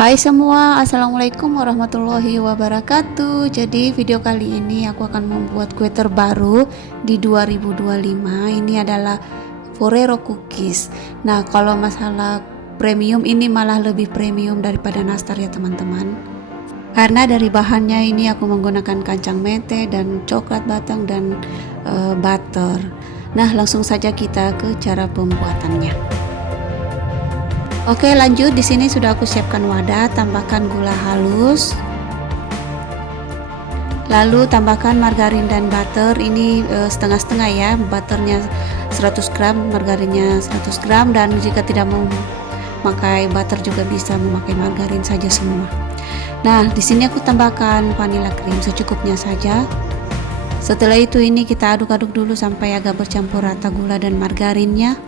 Hai semua, assalamualaikum warahmatullahi wabarakatuh. Jadi video kali ini aku akan membuat kue terbaru di 2025. Ini adalah Forero Cookies. Nah, kalau masalah premium ini malah lebih premium daripada nastar ya teman-teman. Karena dari bahannya ini aku menggunakan kacang mete dan coklat batang dan butter. Nah, langsung saja kita ke cara pembuatannya. Oke, lanjut. Di sini sudah aku siapkan wadah, tambahkan gula halus. Lalu tambahkan margarin dan butter. Ini setengah-setengah ya. Butternya 100 gram, margarinnya 100 gram, dan jika tidak mau memakai butter juga bisa memakai margarin saja semua. Nah, di sini aku tambahkan vanilla cream secukupnya saja. Setelah itu ini kita aduk-aduk dulu sampai agak bercampur rata gula dan margarinnya.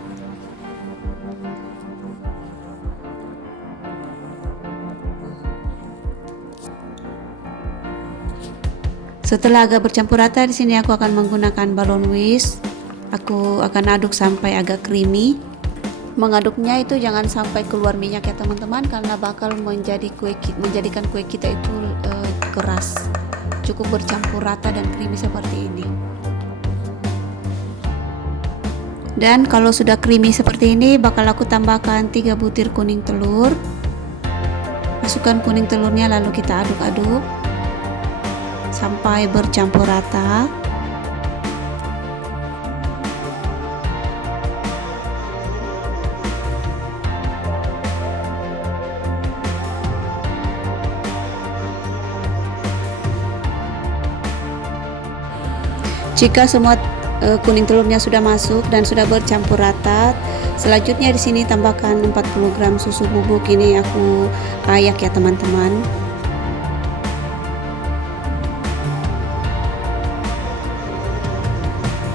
Setelah agak bercampur rata, di sini aku akan menggunakan balon whisk. Aku akan aduk sampai agak creamy. Mengaduknya itu jangan sampai keluar minyak ya teman-teman, karena bakal menjadikan kue kita itu keras. Cukup bercampur rata dan creamy seperti ini. Dan kalau sudah creamy seperti ini, bakal aku tambahkan 3 butir kuning telur. Masukkan kuning telurnya lalu kita aduk-aduk sampai bercampur rata. Jika semua kuning telurnya sudah masuk dan sudah bercampur rata, selanjutnya di sini tambahkan 40 gram susu bubuk. Ini aku ayak ya teman-teman.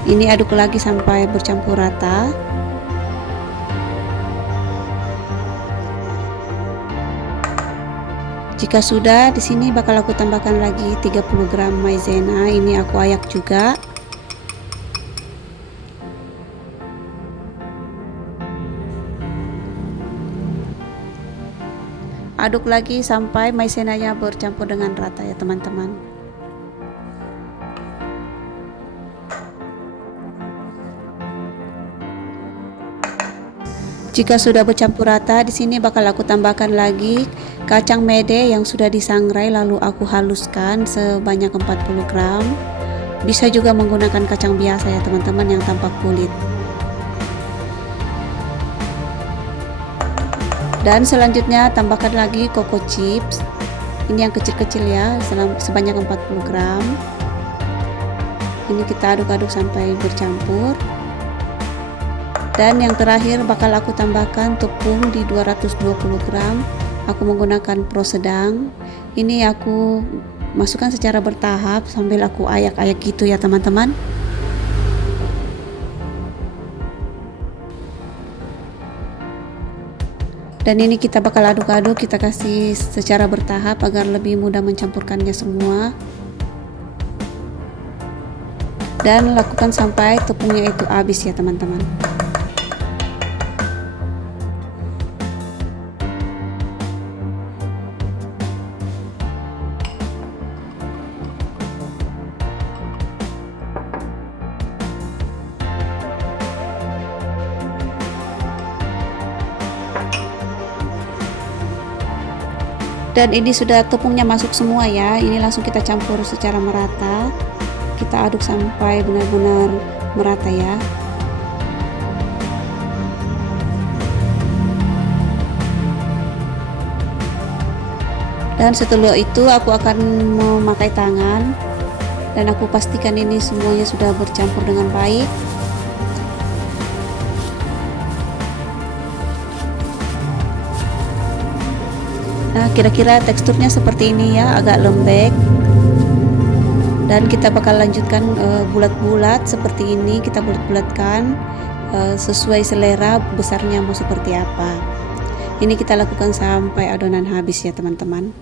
Ini aduk lagi sampai bercampur rata. Jika sudah, di sini bakal aku tambahkan lagi 30 gram maizena. Ini aku ayak juga. Aduk lagi sampai maizenanya bercampur dengan rata ya teman-teman. Jika sudah bercampur rata, di sini bakal aku tambahkan lagi kacang mede yang sudah disangrai lalu aku haluskan sebanyak 40 gram. Bisa juga menggunakan kacang biasa ya teman-teman yang tanpa kulit. Dan selanjutnya tambahkan lagi coco chips. Ini yang kecil-kecil ya, sebanyak 40 gram. Ini kita aduk-aduk sampai bercampur. Dan yang terakhir bakal aku tambahkan tepung di 220 gram. Aku menggunakan pro sedang. Ini aku masukkan secara bertahap sambil aku ayak-ayak gitu ya teman-teman. Dan ini kita bakal aduk-aduk, kita kasih secara bertahap agar lebih mudah mencampurkannya semua. Dan lakukan sampai tepungnya itu habis ya teman-teman. Dan ini sudah tepungnya masuk semua ya. Ini langsung kita campur secara merata. Kita aduk sampai benar-benar merata ya. Dan setelah itu aku akan memakai tangan dan aku pastikan ini semuanya sudah bercampur dengan baik. Nah, kira-kira teksturnya seperti ini ya, agak lembek. Dan kita bakal lanjutkan bulat-bulat seperti ini, kita bulat-bulatkan sesuai selera besarnya mau seperti apa. Ini kita lakukan sampai adonan habis ya teman-teman.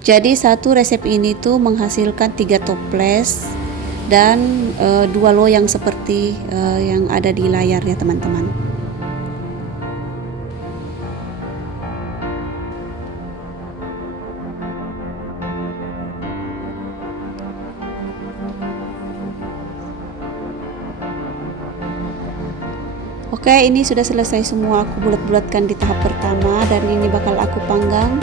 Jadi satu resep ini tuh menghasilkan 3 toples dan 2 loyang seperti yang ada di layar ya teman-teman. Oke, ini sudah selesai semua, aku bulat-bulatkan di tahap pertama dan ini bakal aku panggang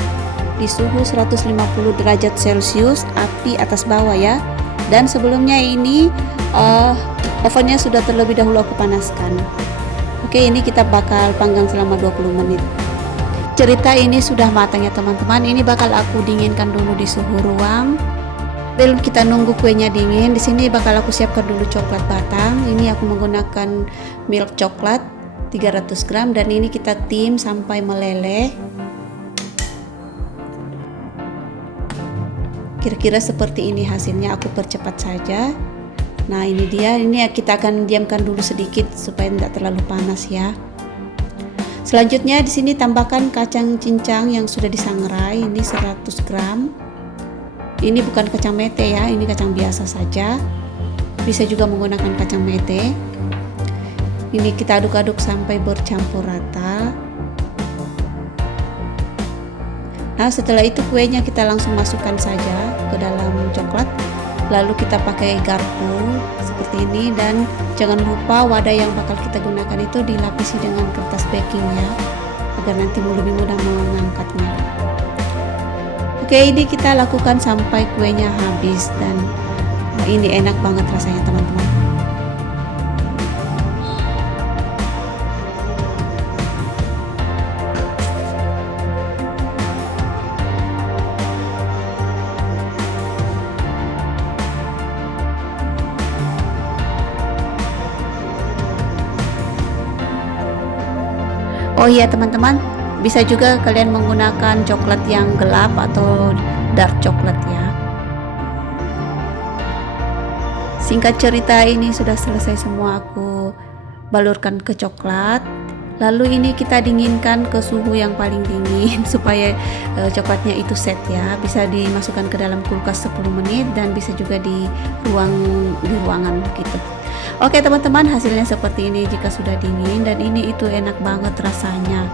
di suhu 150 derajat Celcius, api atas bawah ya. Dan sebelumnya ini ovennya sudah terlebih dahulu aku panaskan. Oke, ini kita bakal panggang selama 20 menit. Cerita ini sudah matang ya teman-teman. Ini bakal aku dinginkan dulu di suhu ruang. Belum kita nunggu kuenya dingin, di sini bakal aku siapkan dulu coklat batang. Ini aku menggunakan milk coklat 300 gram dan ini kita tim sampai meleleh. Kira-kira seperti ini hasilnya, aku percepat saja. Nah, ini dia. Ini kita akan diamkan dulu sedikit supaya tidak terlalu panas ya. Selanjutnya di sini tambahkan kacang cincang yang sudah disangrai, ini 100 gram. Ini bukan kacang mete ya, ini kacang biasa saja. Bisa juga menggunakan kacang mete. Ini kita aduk-aduk sampai bercampur rata. Nah, setelah itu kuenya kita langsung masukkan saja ke dalam coklat. Lalu kita pakai garpu seperti ini dan jangan lupa wadah yang bakal kita gunakan itu dilapisi dengan kertas baking ya, agar nanti lebih mudah mengangkatnya. Oke, ini kita lakukan sampai kuenya habis dan ini enak banget rasanya teman-teman. Oh iya teman-teman, bisa juga kalian menggunakan coklat yang gelap atau dark coklat ya. Singkat cerita, ini sudah selesai semua, aku balurkan ke coklat. Lalu ini kita dinginkan ke suhu yang paling dingin supaya coklatnya itu set ya. Bisa dimasukkan ke dalam kulkas 10 menit dan bisa juga di ruangan gitu. Oke teman-teman, hasilnya seperti ini jika sudah dingin dan ini itu enak banget rasanya.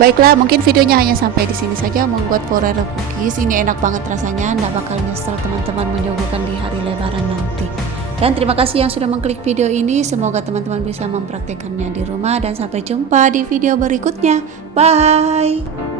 Baiklah, mungkin videonya hanya sampai di sini saja membuat Forero cookies. Ini enak banget rasanya, nggak bakal nyesel teman-teman menyuguhkan di hari lebaran nanti. Dan terima kasih yang sudah mengklik video ini. Semoga teman-teman bisa mempraktekannya di rumah dan sampai jumpa di video berikutnya. Bye.